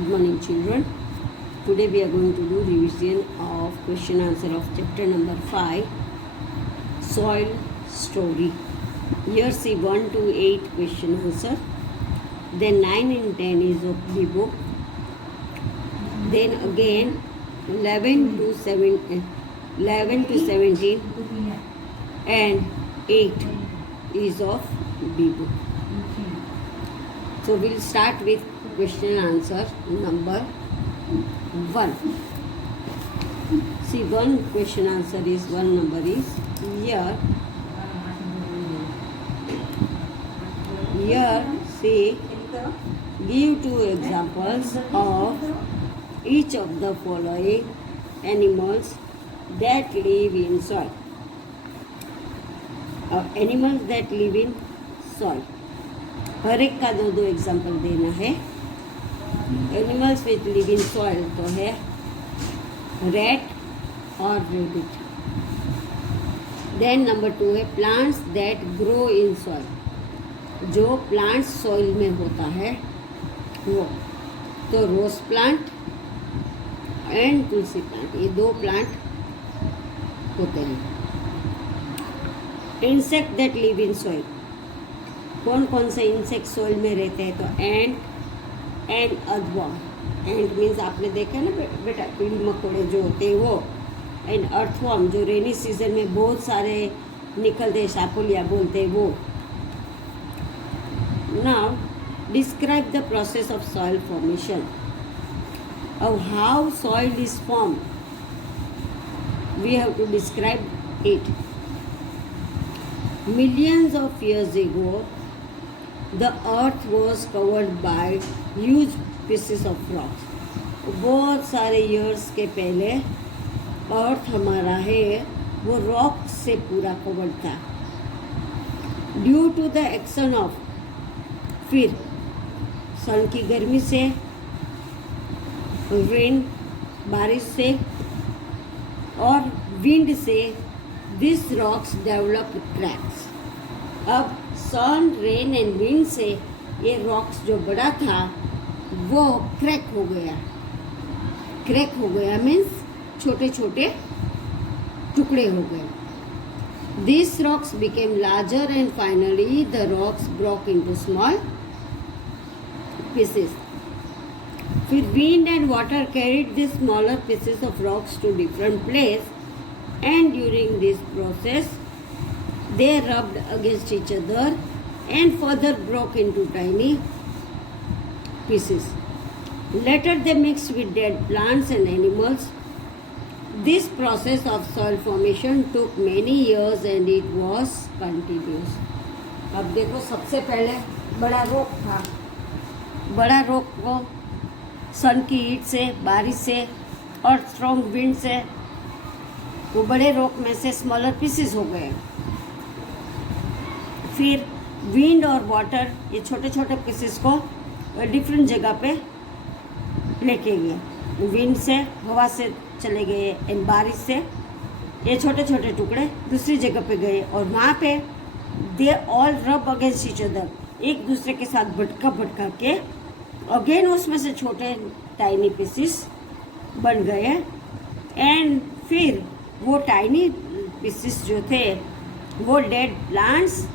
Good morning, children. Today we are going to do revision of question answer of chapter number 5, soil story. Here see 1 to 8 question answer. Then 9 and 10 is of the book. Then again 11 to 17 and 8 is of the book. So we'll start with question answer number 1. See, one question answer is one number is here. Here, see, give 2 examples of each of the following animals that live in soil. Animals that live in soil. हर एक का 2 example देना है. Animals which live in soil तो है rat और rabbit. Then number 2 है plants that grow in soil. जो plants soil में होता है वो तो rose plant and tulsi plant, ये 2 प्लांट होते हैं. Insect that live in soil. कौन कौन से इंसेक्ट सॉइल में रहते हैं तो and and earthworm. And means आपने देखा ना बेटा, कीड़ी मकोड़े जो होते हैं वो. एंड अर्थवॉर्म जो रेनी सीजन में बहुत सारे निकलते हैं, शापोलिया बोलते हैं वो. Now describe the process of soil formation. of how soil is formed. We have to describe it. Millions of years ago, the earth was covered by huge pieces of rocks. बहुत सारे years के पहले अर्थ हमारा है वो rock से पूरा covered था. Due to the action of, फिर सन की गर्मी से, रेन बारिश से और विंड से, दिस रॉक्स डेवलप क्रैक्स. अब सन, रेन एंड विंड से ये रॉक्स जो बड़ा था वो क्रैक हो गया. क्रैक हो गया मीन्स छोटे छोटे टुकड़े हो गए. This rocks became larger and finally the rocks broke into small pieces. फिर wind and water carried these smaller pieces of rocks to different places, and during this process they rubbed against each other and further broke into tiny pieces. Later they mixed with dead plants and animals. This process of soil formation took many years and it was continuous. अब देखो, सबसे पहले बड़ा rock था. बड़ा rock को सन की heat से, बारिश से और स्ट्रॉन्ग विंड से वो बड़े रॉक में से स्मॉलर पीसेस हो गए. फिर विंड और वाटर ये छोटे छोटे पीसेस को डिफरेंट जगह पे लेके गए. विंड से, हवा से चले गए एंड बारिश से ये छोटे छोटे टुकड़े दूसरी जगह पे गए और वहाँ पे दे ऑल रब अगेंस्ट ईच अदर, एक दूसरे के साथ भटका भटका के अगेन उसमें से छोटे टाइनी पीसेस बन गए. एंड फिर वो टाइनी पीसेस जो थे वो डेड प्लांट्स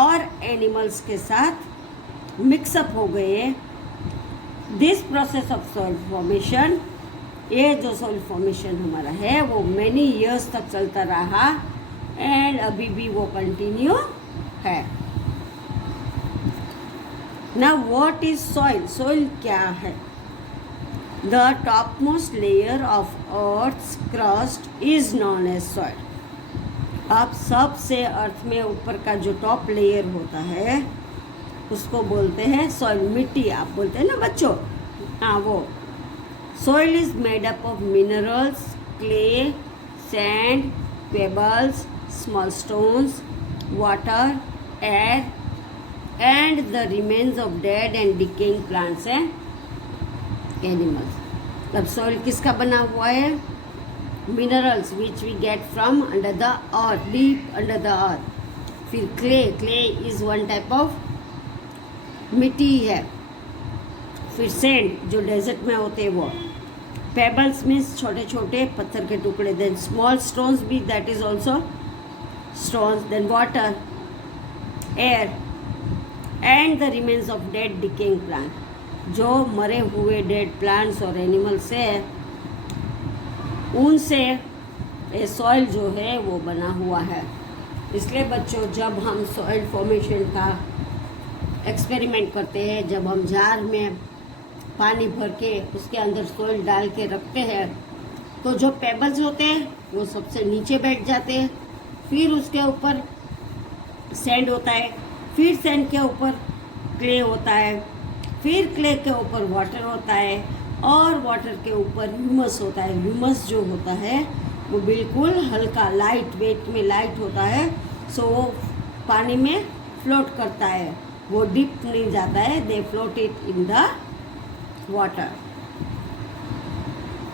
और एनिमल्स के साथ मिक्सअप हो गए. This process of soil formation, ये जो सॉइल फॉर्मेशन हमारा है वो मैनी ईयर्स तक चलता रहा एंड अभी भी वो कंटिन्यू है. Now what is soil? Soil क्या है? The topmost layer of Earth's crust is known as soil. अब सबसे अर्थ में ऊपर का जो टॉप लेयर होता है उसको बोलते हैं सॉइल. मिट्टी आप बोलते हैं ना बच्चों, हाँ वो. Soil is made up of minerals, clay, sand, pebbles, small stones, water, air, and the remains of dead and decaying plants and animals. अब soil किसका बना हुआ है? Minerals which we get from under the earth, deep under the earth. फिर clay is one type of मिट्टी है. फिर sand जो डेजर्ट में होते हैं वो, पेबल्स मीन्स छोटे छोटे पत्थर के टुकड़े, देन स्मॉल स्टोन्स भी, that is also stones, then water, air and the remains of dead decaying plant, जो मरे हुए डेड प्लांट्स और एनिमल्स से उनसे ये सॉइल जो है वो बना हुआ है। इसलिए बच्चों जब हम सॉइल फॉर्मेशन का एक्सपेरिमेंट करते हैं, जब हम जार में पानी भर के उसके अंदर सॉइल डाल के रखते हैं, तो जो पेबल्स होते हैं वो सबसे नीचे बैठ जाते हैं, फिर उसके ऊपर सैंड होता है, फिर सैंड के ऊपर क्ले होता है, फिर क्ले के ऊपर वाटर होता है, और वाटर के ऊपर ह्यूमस होता है। ह्यूमस जो होता है वो बिल्कुल हल्का लाइट वेट में लाइट होता है, सो वो पानी में फ्लोट करता है, वो डीप नहीं जाता है, they float it in the water.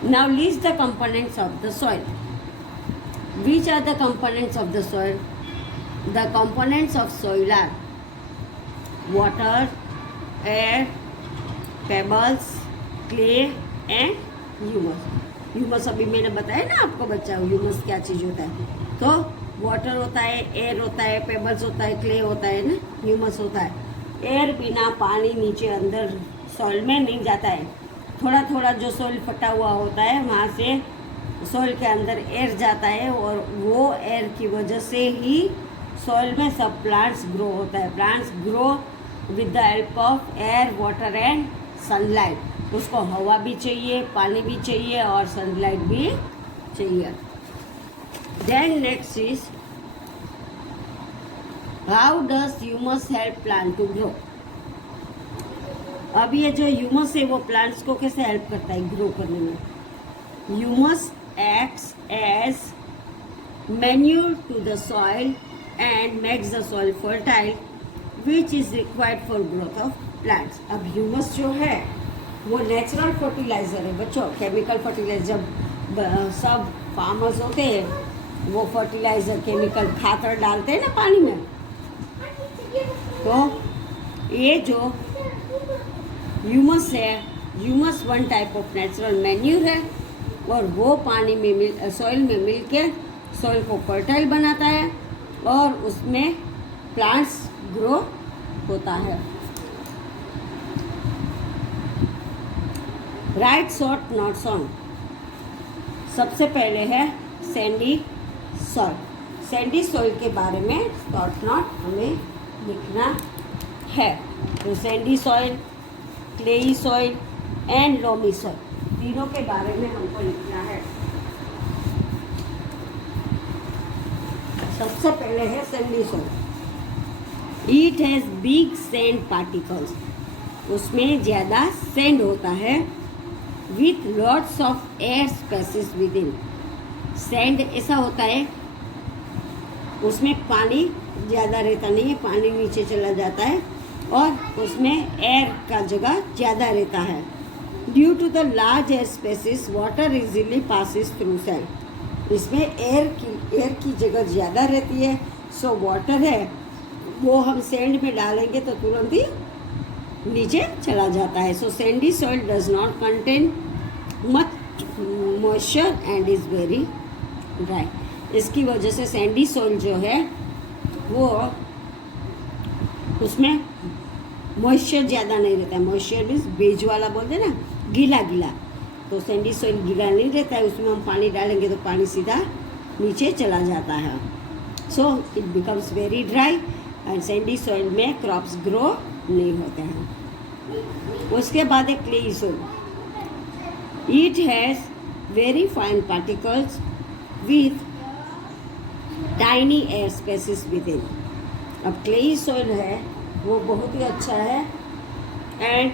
Now list the components of the soil. Which are the components of the soil? The components of soil are water, air, pebbles, clay and humus. Humus अभी मैंने बताया ना आपको बच्चा, humus क्या चीज़ होता है। तो वाटर होता है, एयर होता है, पेबल्स होता है, क्ले होता है ना, ह्यूमस होता है। एयर बिना पानी नीचे अंदर सॉइल में नहीं जाता है। थोड़ा थोड़ा जो सॉइल फटा हुआ होता है वहाँ से सॉइल के अंदर एयर जाता है, और वो एयर की वजह से ही सॉइल में सब प्लांट्स ग्रो होता है। Plants grow with the help of air, water and sunlight. उसको हवा भी चाहिए, पानी भी चाहिए और सनलाइट भी चाहिए। Then next is how does humus help plant to grow. अब ये जो ह्यूमस है वो प्लांट्स को कैसे हेल्प करता है ग्रो करने में? Humus acts as manure to the soil and makes the soil fertile which is required for growth of plants. अब ह्यूमस जो है वो नेचुरल फर्टिलाइजर है बच्चों, केमिकल फर्टिलाइजर। जब सब फार्मर्स होते हैं वो फर्टिलाइजर केमिकल खातर डालते हैं ना पानी में, तो ये जो ह्यूमस है, humus one type of natural manure है, और वो पानी में सॉइल में मिल के सॉइल को फर्टाइल बनाता है और उसमें प्लांट्स ग्रो होता है। Right short notes on. सबसे पहले है सैंडी सॉइल। सैंडी सॉइल के बारे में शॉर्ट नोट हमें लिखना है। तो Sandy soil, clayey soil and loamy soil, तीनों के बारे में हमको लिखना है। सबसे पहले है sandy soil. It has big sand particles. उसमें ज़्यादा सैंड होता है with lots of air spaces within. Sand ऐसा होता है उसमें पानी ज़्यादा रहता नहीं है, पानी नीचे चला जाता है और उसमें एयर का जगह ज़्यादा रहता है। Due to the large air spaces water easily passes through sand. इसमें एयर की जगह ज़्यादा रहती है, सो वाटर है वो हम सैंड में डालेंगे तो तुरंत ही नीचे चला जाता है। So sandy soil does not contain much moisture and is very dry. इसकी वजह से सैंडी सॉइल जो है वो उसमें मॉइस्चर ज़्यादा नहीं रहता है। मॉइस्चर मीन्स बेज वाला बोलते हैं ना, गीला गीला। तो सैंडी सॉइल गीला नहीं रहता है, उसमें हम पानी डालेंगे तो पानी सीधा नीचे चला जाता है। So it becomes very dry and sandy soil में क्रॉप्स ग्रो नहीं होते हैं। उसके बाद एक clay soil. It has very fine particles with tiny air spaces within. अब क्लेई सॉइल है वो बहुत ही अच्छा है and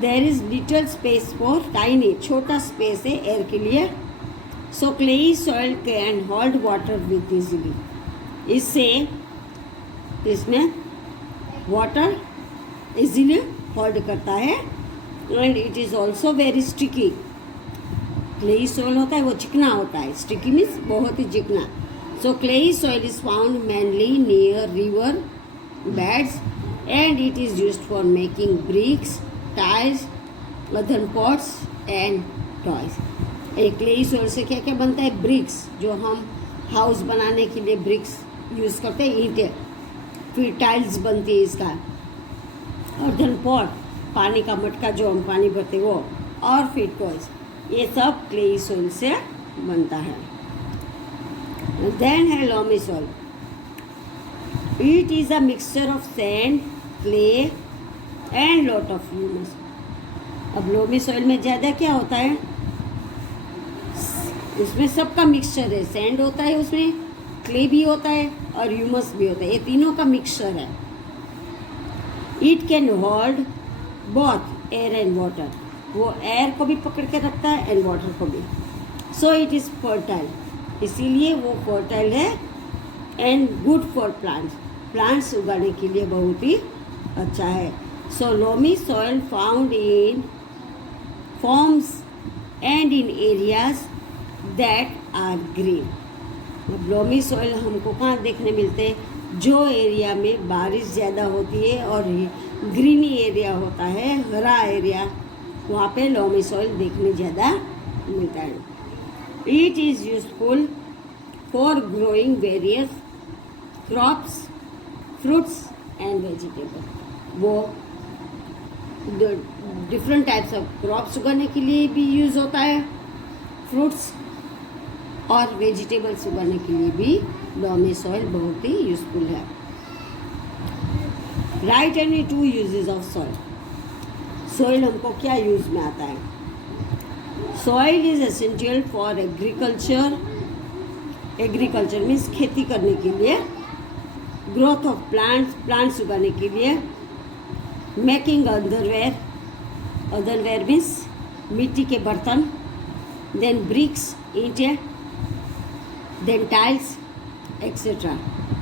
there is little space for tiny, छोटा स्पेस है एयर के लिए। So clay soil can hold water with easily. इससे इसमें वाटर इजीली होल्ड करता है and it is also very sticky. Clayey soil होता है वो चिकना होता है, स्टिकी मीन्स बहुत ही चिकना। So clay soil is found mainly near river beds and it is used for making bricks, tiles other pots and toys. एक क्ले सोइल से क्या क्या बनता है? ब्रिक्स, जो हम हाउस बनाने के लिए ब्रिक्स यूज़ करते हैं, ईंटें। फिर टाइल्स बनती है इसका। अर्धन पॉट, पानी का मटका जो हम पानी भरते वो, और फिर टॉयज, ये सब क्ले सोइल से बनता है। देन है loamy soil. It is a mixture of sand, clay and lot of humus. अब लोमी सॉइल में ज़्यादा क्या होता है? उसमें सबका मिक्सचर है। सैंड होता है, उसमें क्ले भी होता है और ह्यूमस भी होता है। ये तीनों का मिक्सचर है। It can hold both air and water. वो एयर को भी पकड़ के रखता है एंड वाटर को भी। सो इट इज़ फर्टाइल, इसीलिए वो फर्टाइल है। And good for plants, plants उगाने के लिए बहुत ही अच्छा है। So loamy soil found in farms and in areas that are green. अब लोमी सॉइल हमको कहाँ देखने मिलते हैं? जो एरिया में बारिश ज़्यादा होती है और ग्रीनी एरिया होता है, हरा एरिया, वहाँ पे लोमी सॉइल देखने ज़्यादा मिलता है। It is useful for growing various crops, fruits and vegetable. वो डिफरेंट टाइप्स ऑफ क्रॉप्स उगाने के लिए भी यूज़ होता है, फ्रूट्स और वेजिटेबल्स उगाने के लिए भी लोमी सॉइल बहुत ही यूजफुल है। Right any two uses of soil. Soil हमको क्या यूज में आता है? Soil is essential for agriculture. Agriculture means खेती करने के लिए, ग्रोथ ऑफ प्लांट्स, प्लांट्स उगाने के लिए, मेकिंग अदरवेयर, अदरवेयर मीन्स मिट्टी के बर्तन, देन ब्रिक्स, ईंटें, then tiles etcetera.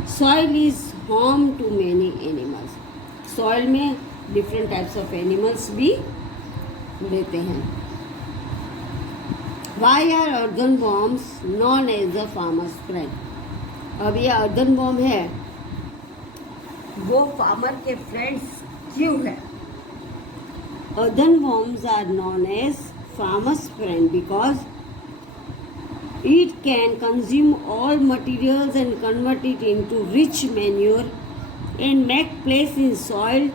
Soil is home to many animals. Soil में डिफरेंट टाइप्स ऑफ एनिमल्स भी रहते हैं। Why are earthworms known as a farmer's friend. अब ये अर्दन बॉम्ब है, वो फार्मर के फ्रेंड्स क्यों है? Earthworms are known as farmers friend because it can consume all materials and convert it into rich manure and make place in soil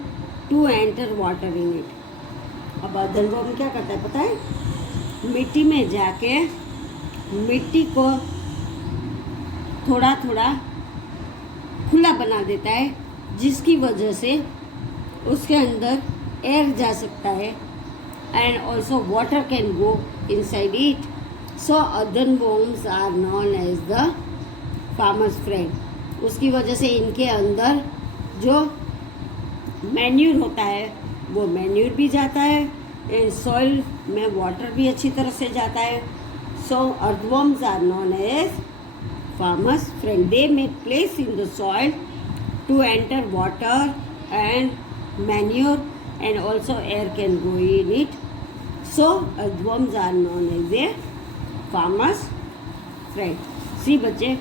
to enter water in it. अब earthen bomb क्या करता है पता है? मिट्टी में जाके मिट्टी को थोड़ा थोड़ा खुला बना देता है, जिसकी वजह से उसके अंदर एयर जा सकता है and also water can go inside it. So earthworms are known as the farmer's friend. उसकी वजह से इनके अंदर जो मैन्यूर होता है वो मैन्यूर भी जाता है एंड सॉइल में वाटर भी अच्छी तरह से जाता है। So earthworms are known as farmers friend. They make place in the soil to enter water and manure and also air can go in it. So earthworms are known as a farmers friend. See बच्चे,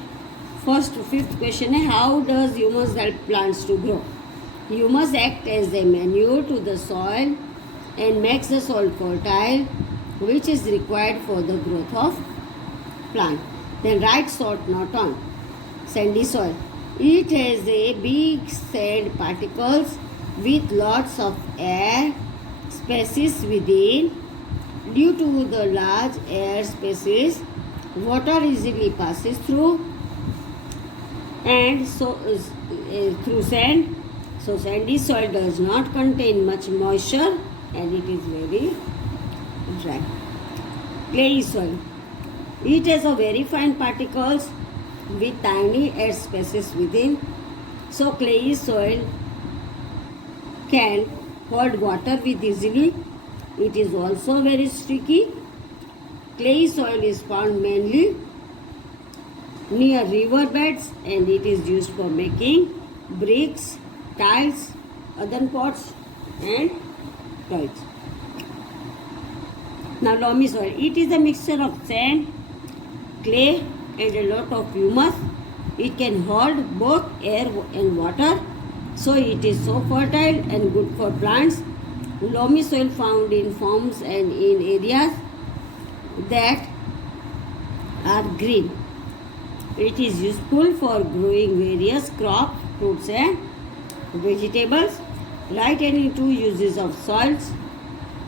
first to fifth question है, how does humus help plants to grow? Humus act as a manure to the soil and makes the soil fertile which is required for the growth of plant. Then write short note on sandy soil. It has a big sand particles with lots of air spaces within. Due to the large air spaces, water easily passes through and through sand. So sandy soil does not contain much moisture and it is very dry. Clayey soil. It has a very fine particles with tiny air spaces within. So clayey soil can hold water with easily. It is also very sticky. Clayey soil is found mainly near river beds and it is used for making bricks, tiles, earthen pots and toys. Now loamy soil. It is a mixture of sand, clay and a lot of humus. It can hold both air and water. So it is so fertile and good for plants. Loamy soil found in farms and in areas that are green. It is useful for growing various crops, fruits and vegetables. Write any two uses of soils.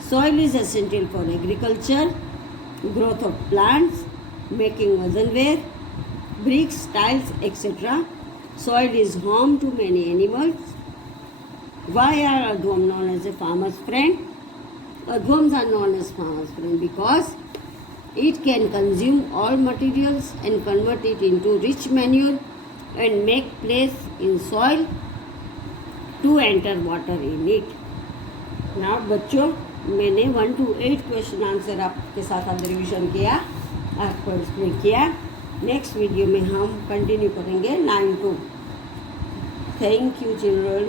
Soil is essential for agriculture, growth of plants, making earthenware, bricks, tiles, etc. Soil is home to many animals. Why are earthworms known as a farmer's friend? Earthworms are known as farmer's friend because it can consume all materials and convert it into rich manure and make place in soil to enter water in it. Now बच्चों, मैंने 1 to 8 question answer आपके साथ आज revision किया, आपको explain किया. Next video में हम कंटिन्यू करेंगे 9 to. Thank you children.